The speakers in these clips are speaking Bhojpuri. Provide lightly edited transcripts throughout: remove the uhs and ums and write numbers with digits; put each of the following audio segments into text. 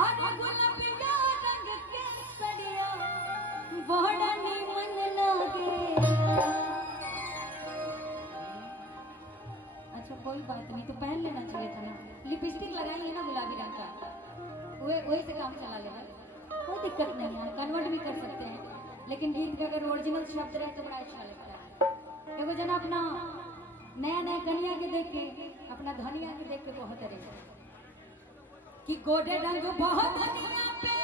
आरे गुलाबिया रंग के सड़िया बड़ा नीमन लागे। अच्छा कोई बात नहीं, तो पहन लेना चाहिए था ना। लिपस्टिक लगाई है ना गुलाबी रंग का, वही से काम चला लेना, कोई दिक्कत नहीं है, कन्वर्ट भी कर सकते हैं। लेकिन गीत का अगर ओरिजिनल शब्द रहे तो बड़ा अच्छा लगता है। एगो जना अपना नया नया कन्या के देख के, अपना धनिया के देख के बहुत रहे कि गोडे रंग बहुत धनिया पे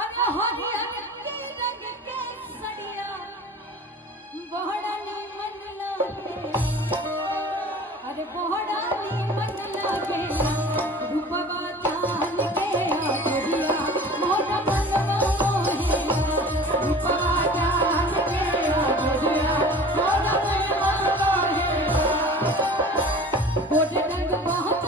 अरे हरियर के रंग के सड़िया बड़ा नीमन लागे। अरे बड़ा नीमन लागे रूपवा चाल के आजरिया मोर मनवा मोहे। रूपवा चाल के आजरिया मोर मनवा मोहे। गोडे रंग बहुत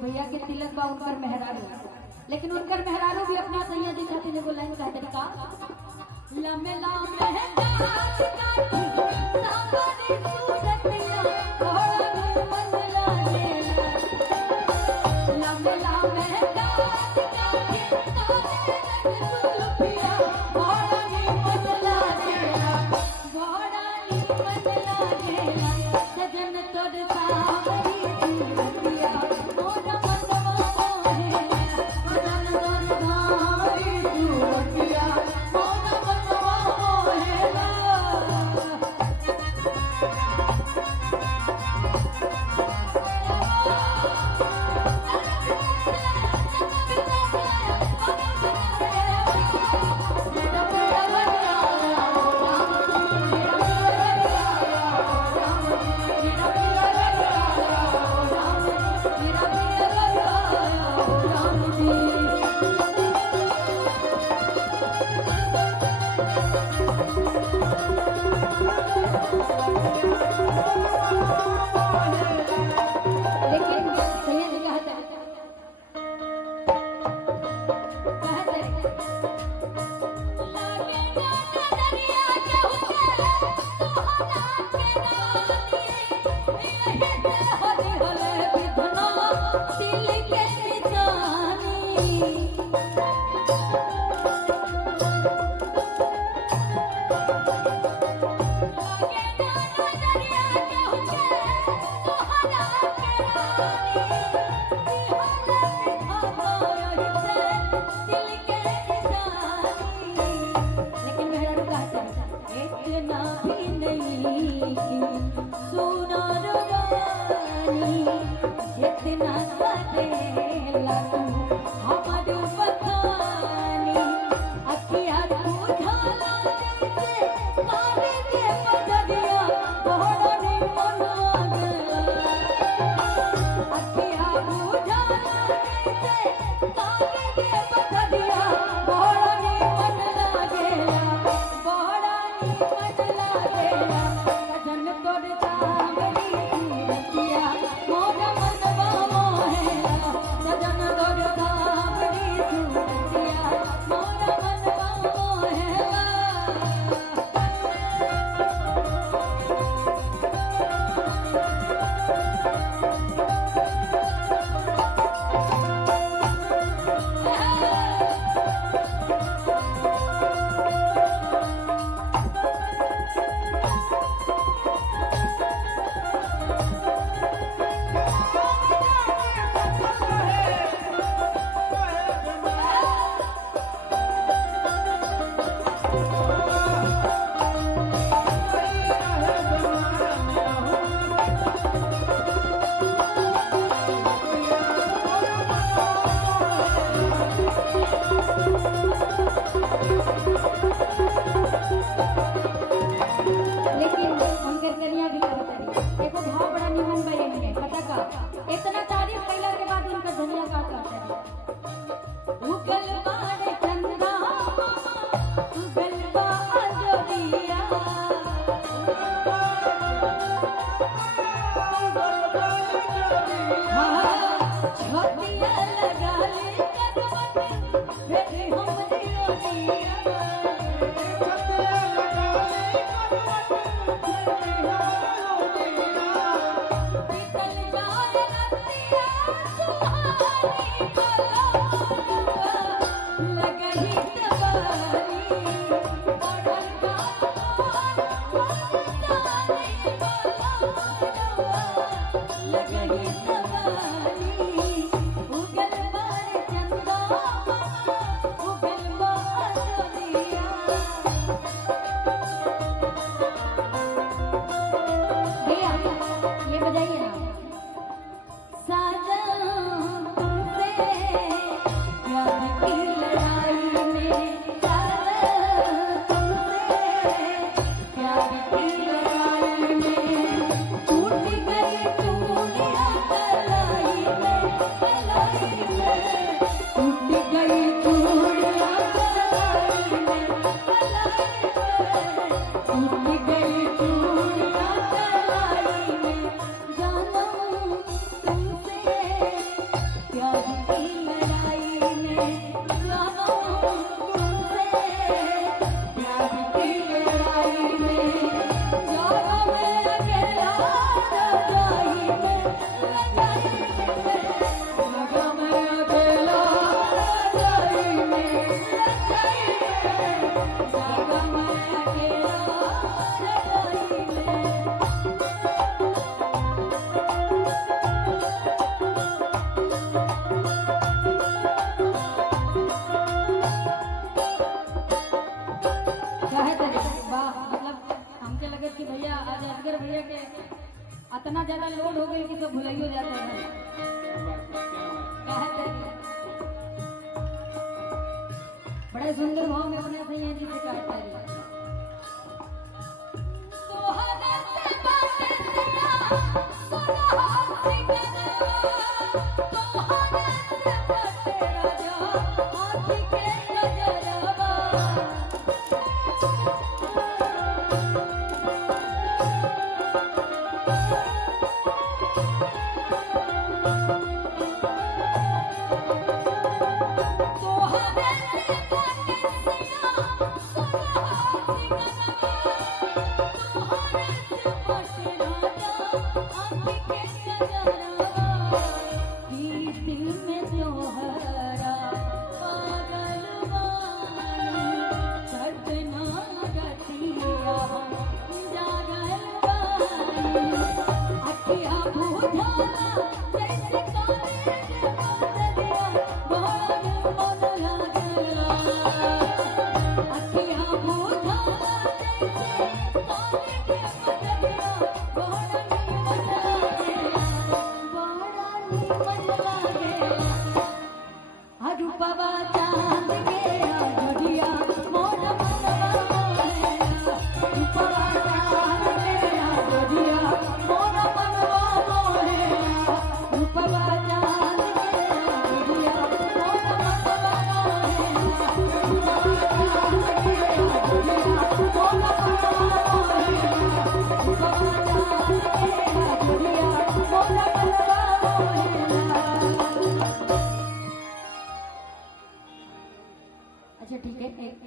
भैया के तिलक बा उनकर मेहरारू, लेकिन उनकर मेहरारू भी अपना सैया जी खातिर एगो लाइन कहते का लमे लामे है काट काट सावरी सूरतिया बड़ा नीमन लागे। लमे लामे है काट काट सावरी सूरतिया बड़ा नीमन लागे। बड़ा नीमन लागे सजन तोर सावरी सूरतिया इतना ज्यादा लोड हो गई कि सब भुलाइयो जाता है। बड़े सुंदर भाव में अपने सैया जी से कहता है अच्छा ठीक है।